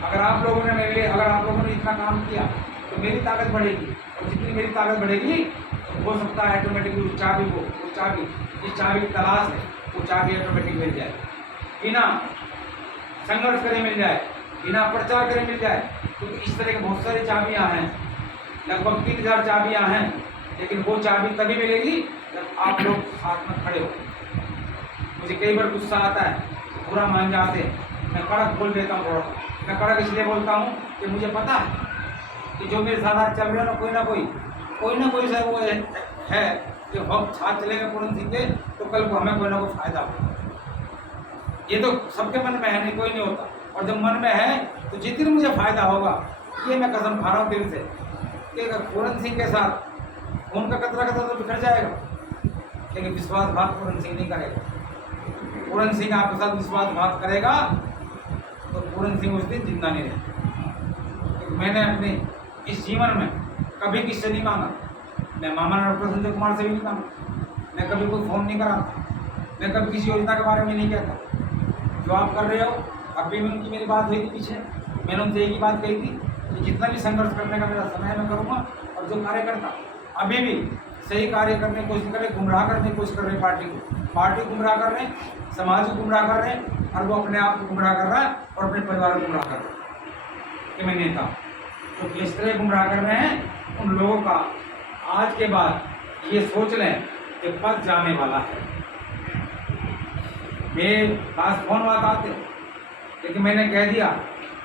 अगर आप लोगों ने मेरे लिए, अगर आप लोगों ने इतना काम किया तो मेरी ताकत बढ़ेगी, और जितनी मेरी ताकत बढ़ेगी तो हो सकता है ऑटोमेटिकली उस चाबी को, जिस चाबी की तलाश है वो चाबी ऑटोमेटिक मिल जाए, बिना संघर्ष करे मिल जाए, बिना प्रचार करे मिल जाए। क्योंकि इस तरह की बहुत सारी चाबियाँ हैं, लगभग 3000 चाबियाँ हैं, लेकिन वो चाबी तभी मिलेगी जब आप लोग साथ में खड़े हो। मुझे कई बार गुस्सा आता है तो बुरा मान जाते हैं, मैं कड़क बोल देता हूँ थोड़ा सा। मैं कड़क इसलिए बोलता हूँ कि मुझे पता है कि जो मेरे साथ चल रहे हो ना कोई कोई सा वो है कि हम साथ चलेंगे पूर्ण सिंह के तो कल को हमें कोई ना कोई फायदा होगा। ये तो सबके मन में है, नहीं कोई नहीं होता। और जब मन में है तो जिस दिन मुझे फायदा होगा, ये मैं कसम खा रहा हूँ दिल से कि अगर पूर्ण सिंह के साथ उनका कतरा तो बिखर जाएगा, लेकिन विश्वासघात पूर्ण सिंह नहीं करेगा। पूर्ण सिंह आपके साथ विश्वासघात करेगा तो पूर्ण सिंह उस दिन जिंदा नहीं रहेगा। तो मैंने अपने इस जीवन में कभी किससे नहीं मांगा, मैं मामा डॉक्टर संजय कुमार से भी नहीं मांगा, मैं कभी कोई फ़ोन नहीं करा, मैं कभी किसी योजना के बारे में नहीं कहता। जो आप कर रहे हो, अभी भी उनकी मेरी बात हुई थी पीछे, मैंने उनसे एक ही बात कही थी कि जितना भी संघर्ष करने का मेरा समय मैं करूँगा, और जो कार्यकर्ता अभी भी सही कार्य करने की कोशिश कर रहे, गुमराह करने की कोशिश कर रहे पार्टी गुमराह कर रहे, समाज को गुमराह कर रहे, और वो अपने आप को गुमराह कर रहा है और अपने परिवार को गुमराह कर रहा है कि मैं नेता। तो इस तरह गुमराह कर रहे हैं, उन लोगों का आज के बाद ये सोच लें कि पद जाने वाला है। मेरे पास फोन बात आते, लेकिन मैंने कह दिया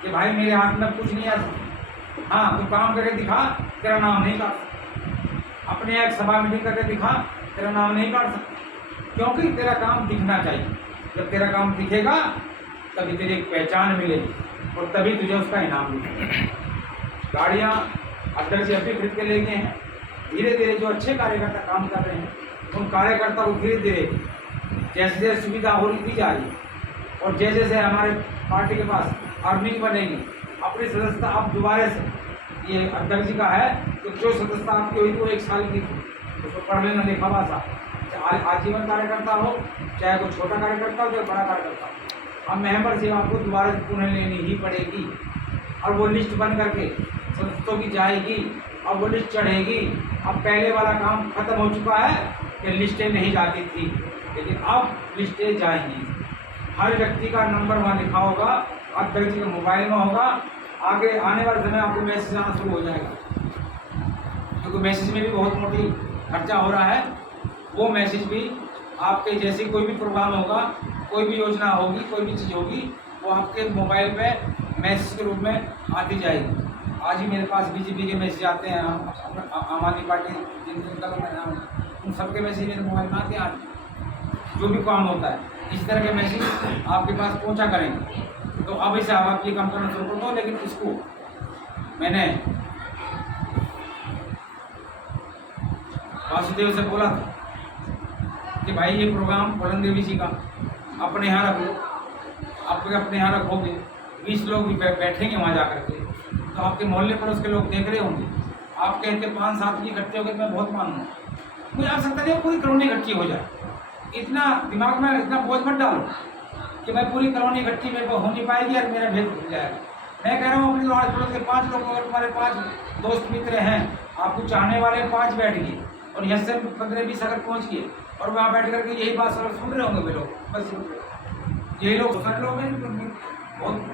कि भाई मेरे हाथ में कुछ नहीं आ सकता। हाँ, तू काम करके दिखा, तेरा नाम नहीं काट सकता। अपने एक सभा मीटिंग करके दिखा, तेरा नाम नहीं काट सकता, क्योंकि तेरा काम दिखना चाहिए। जब तेरा काम दिखेगा तभी तेरी एक पहचान मिलेगी और तभी तुझे उसका इनाम मिलेगा। गाड़ियाँ अध्यक्ष जी अभी खरीद के ले गए हैं। धीरे धीरे जो अच्छे कार्यकर्ता काम कर रहे हैं, उन कार्यकर्ता को धीरे धीरे जैसे जैसे सुविधा हो रही दी जा रही है और जैसे जैसे हमारे पार्टी के पास अर्निंग बनेगी, अपनी सदस्यता आप दोबारा से, ये अध्यक्ष जी का है तो जो सदस्यता आपकी हुई वो 1 साल की थी, उसको पढ़ लेना लिखा भाषा, चाहे आजीवन कार्यकर्ता हो, चाहे कोई छोटा कार्यकर्ता हो, चाहे बड़ा कार्यकर्ता हो, अब मेंबर से आपको दोबारा पुनः लेनी ही पड़ेगी। और वो लिस्ट बन करके सदस्यों की जाएगी, अब वो लिस्ट चढ़ेगी। अब पहले वाला काम खत्म हो चुका है कि लिस्टें नहीं जाती थी, लेकिन अब लिस्टें जाएंगी। हर व्यक्ति का नंबर वहाँ लिखा होगा, अध्यक्ष जी के मोबाइल में होगा। आगे आने वाले समय आपको मैसेज आना शुरू हो जाएगा, क्योंकि मैसेज में भी बहुत मोटी खर्चा हो रहा है। वो मैसेज भी आपके जैसे कोई भी प्रोग्राम होगा, कोई भी योजना होगी, कोई भी चीज़ होगी, वो आपके मोबाइल पे मैसेज के रूप में आती जाएगी। आज ही मेरे पास बीजेपी के मैसेज आते हैं, आम आदमी पार्टी उन सबके मैसेज मेरे मोबाइल में आते हैं। जो भी काम होता है इस तरह के मैसेज आपके पास पहुंचा करेंगे। तो अब इसे आप ये काम करना शुरू कर दो। लेकिन इसको मैंने वासुदेव से बोला था कि भाई ये प्रोग्राम पूरन देवी जी का अपने यहाँ रखो, अपने यहाँ रखोगे, 20 लोग भी बैठेंगे वहाँ जा करके, तो आपके मोहल्ले पर उसके लोग देख रहे होंगे। आप कहते 5-7 की इकट्ठे हो गए, मैं बहुत मानूंगा। मुझे आवश्यकता नहीं पूरी कॉलोनी इकट्ठी हो जाए, इतना दिमाग में इतना बोझ मत डालो कि मैं पूरी कॉलोनी इकट्ठी मेरे को हो नहीं पाएगी और मेरा भेद हो जाएगा। मैं कह रहा हूँ अपने आस पड़ोस के 5 लोग, अगर तुम्हारे 5 दोस्त मित्र हैं, आपको चाहने वाले 5 बैठ गए और यहाँ से 15-20 अगर पहुँच गए और वहाँ बैठ करके यही बात सुन रहे होंगे वे लोग, बस यही लोग सारे लोग हैं बहुत